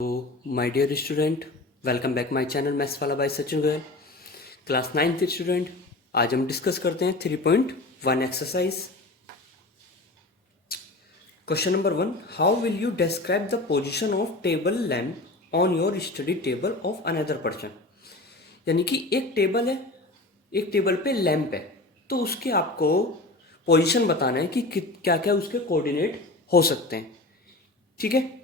तो my dear student, welcome back my channel maths वाला बाय Sachin Goyal. Class 9th student, आज हम डिस्कस करते हैं 3.1 exercise. Question number 1, how will you describe the position of table lamp on your study table of another person. यानी कि एक table है, एक टेबल पे लैम्प है, तो उसके आपको पोजीशन बताना है कि क्या क्या उसके कोऑर्डिनेट हो सकते हैं। ठीक है,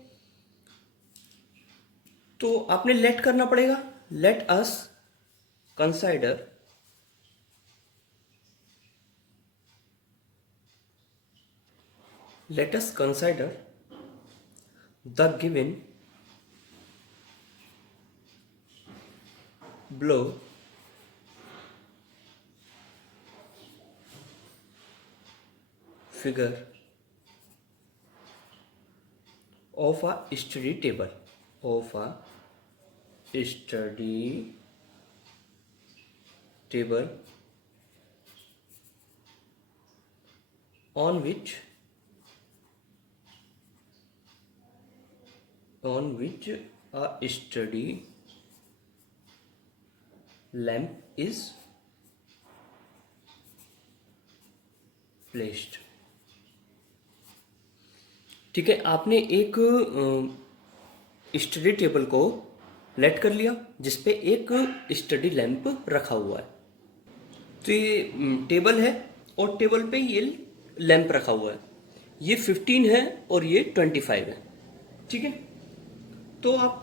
तो आपने लेट करना पड़ेगा। Let us consider the given below figure of a study table on which a study lamp is placed। ठीक है, आपने एक स्टडी टेबल को लेट कर लिया जिसपे एक स्टडी लैंप रखा हुआ है। तो ये टेबल है और टेबल पे ये लैंप रखा हुआ है। ये 15 है और ये 25 है। ठीक है, तो आप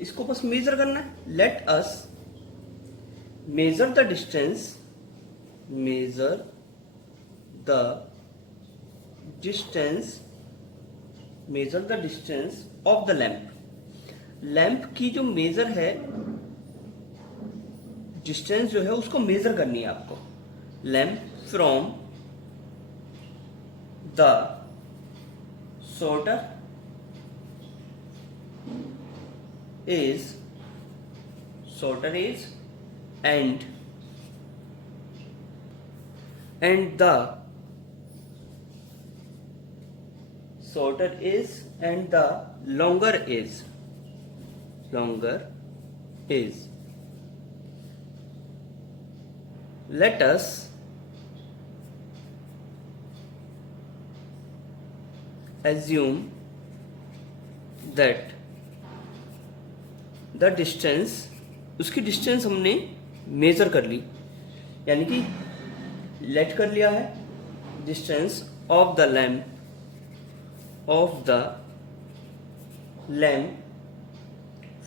इसको बस मेजर करना है। Let us measure the distance of the lamp. Lamp की जो मेजर है, डिस्टेंस जो है उसको मेजर करनी है आपको। Lamp from the sorter is and the longer is let us assume that the distance, उसकी डिस्टेंस हमने मेजर कर ली, यानी कि लेट कर लिया है। Distance of the lamp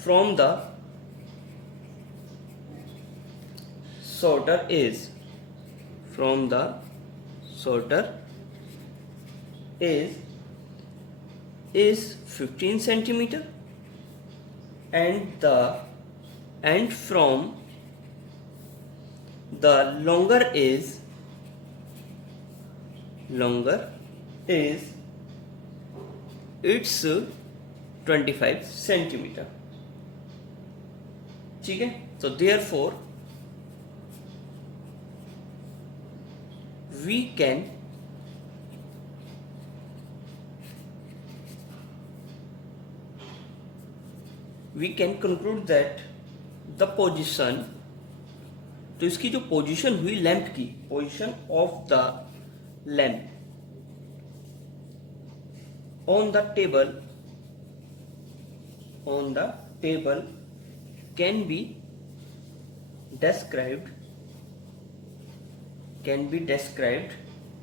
from the sorter is 15 centimeter and from the longer is it's 25 centimeter। ठीक है, so therefore we can conclude that the position, तो इसकी जो पोजीशन हुई लैंप की, position of the lamp on the table can be described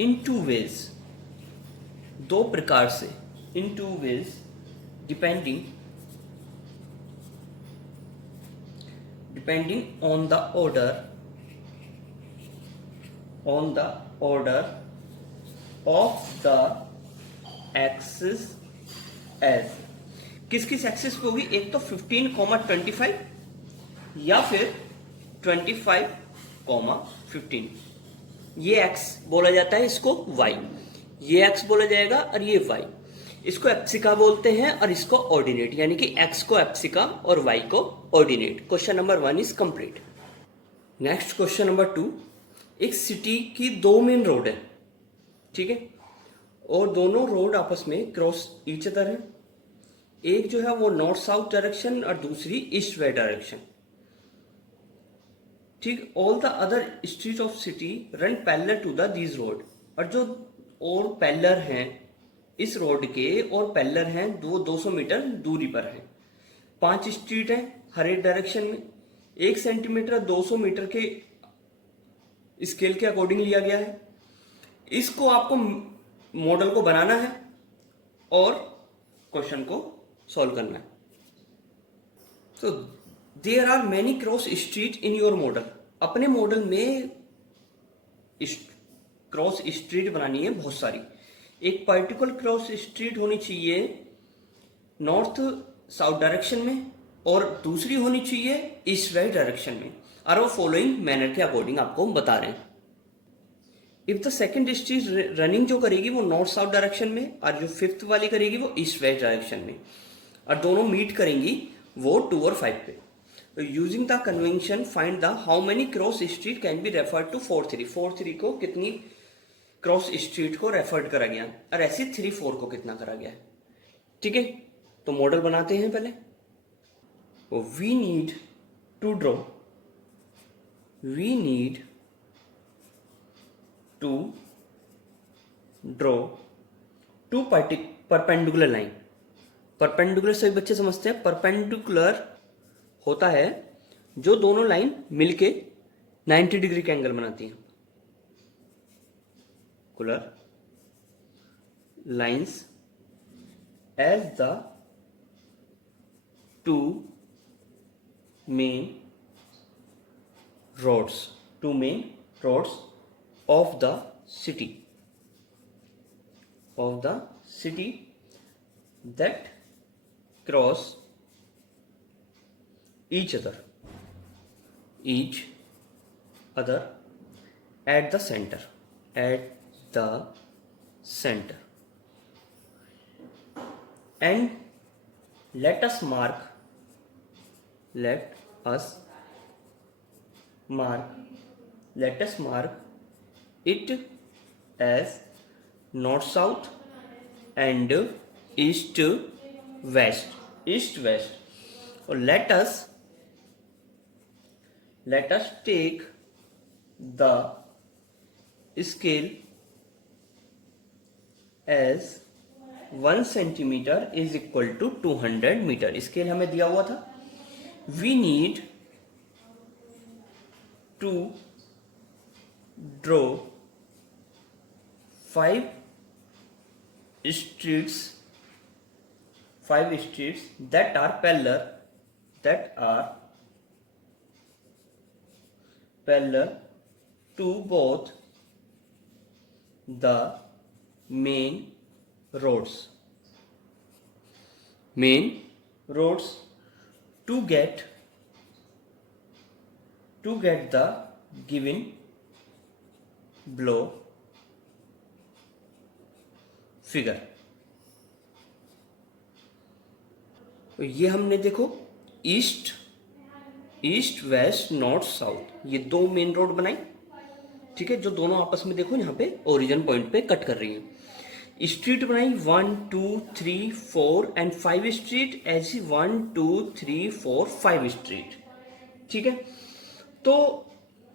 in two ways, दो प्रकार से, in two ways depending on the order of the axis as। किस axis पे होगी? एक तो 15, 25 या फिर 25, 15। ये x बोला जाता है, इसको y, ये x बोला जाएगा और ये y। इसको एप्सिका बोलते हैं और इसको ऑर्डिनेट, यानी कि x को एप्सिका और y को ordinate. Question number 1 is complete. Next question number 2, एक सिटी की दो मेन रोड है, ठीक है, और दोनों रोड आपस में क्रॉस ईच अदर है। एक जो है वो नॉर्थ साउथ डायरेक्शन और दूसरी ईस्ट वेस्ट डायरेक्शन। ठीक, all the other street of city run parallel to the these road, और जो और पैरेलल हैं इस रोड के, और पैरेलल हैं 200 मीटर दूरी पर हैं। 5 स्ट्रीट हैं हर एक डायरेक्शन में, 1 सेंटीमीटर 200 मीटर के स्केल के अकॉर्डिंग लिया गया है। इसको आपको मॉडल को बनाना है और क्वेश्चन को सॉल्व करना है। तो there are many cross street in your model. अपने मॉडल में क्रॉस स्ट्रीट बनानी है बहुत सारी। एक पर्टिकुलर क्रॉस स्ट्रीट होनी चाहिए नॉर्थ साउथ डायरेक्शन में, और दूसरी होनी चाहिए ईस्ट वेस्ट डायरेक्शन में, और वो फॉलोइंग मैनर के अकॉर्डिंग आपको बता रहे हैं। If the second street running जो करेगी वो नॉर्थ साउथ डायरेक्शन में, और जो फिफ्थ वाली करेगी वो ईस्ट वेस्ट डायरेक्शन में, और दोनों मीट करेंगी वो 2 और 5 पे। Using the convention find the how many cross street can be refer to 4-3। 4-3 को कितनी क्रॉस स्ट्रीट को रेफर्ड करा गया, और ऐसे 3-4 को कितना करा गया है। ठीक है, तो मॉडल बनाते हैं पहले। We need to draw two perpendicular line. Perpendicular सभी बच्चे समझते हैं। परपेंडिकुलर होता है जो दोनों लाइन मिलके 90 डिग्री का एंगल बनाती हैं। कुलर lines as the 2 main roads of the city that cross each other at the center and let us mark it as north south and east west, or let us take the scale as 1 centimetre is equal to 200 metre. Scale हमें दिया हुआ था। We need to draw 5 streets that are parallel to both the main roads to get the given below figure। तो ये हमने देखो east west north south ये 2 main road बनाई। ठीक है, जो दोनों आपस में देखो यहाँ पे ओरिजिन पॉइंट पे कट कर रही हैं। स्ट्रीट बनाई 1 2 3 4 एंड 5 स्ट्रीट, ऐसी 1 2 3 4 5 स्ट्रीट। ठीक है, तो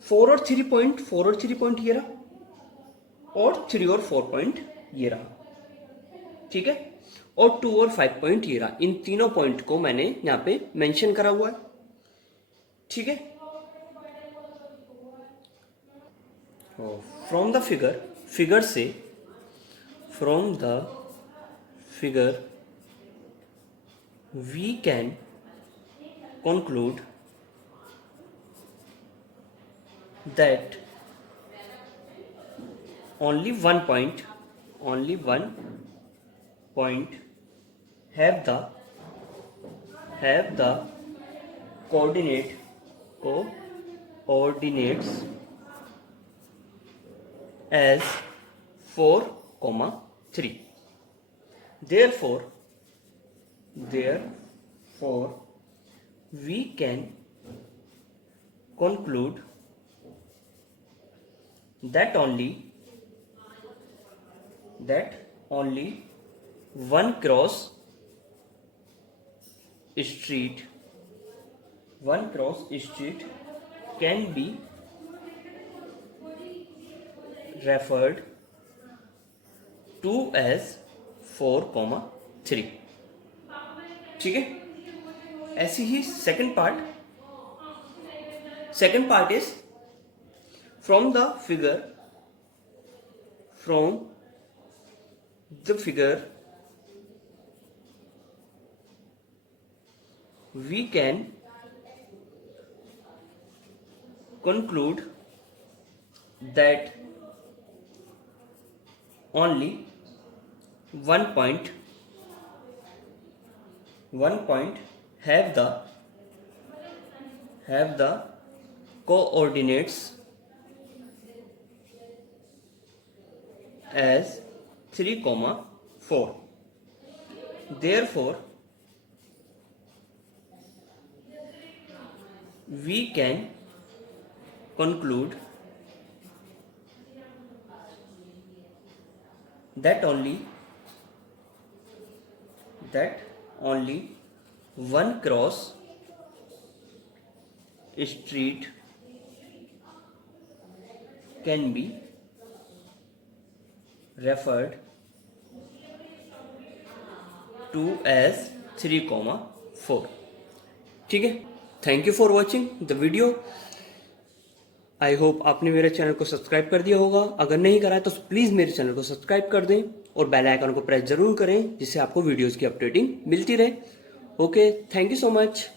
4 और 3 पॉइंट ये रहा, और 3 और 4 पॉइंट ये रहा। ठीक है, और 2 और 5 पॉइंट ये रहा। इन तीनों पॉइंट को मैंने यहाँ पे मेंशन करा हुआ है। ठीक है, from the figure we can conclude that only one point have the coordinates as 4,3. Therefore we can conclude that only one cross street, one cross street can be referred to as 4,3. ठीक है, ऐसी ही second part is from the figure we can conclude that only one point have the coordinates as 3,4. Therefore, we can conclude that only one cross street can be referred to as 3,4. ठीक है, thank you for watching the video. I hope आपने मेरे channel को subscribe कर दिया होगा। अगर नहीं करा है तो प्लीज़ मेरे चैनल को सब्सक्राइब कर दें और बेल आइकन को प्रेस जरूर करें, जिससे आपको वीडियोज़ की अपडेटिंग मिलती रहे। Okay, thank you so much.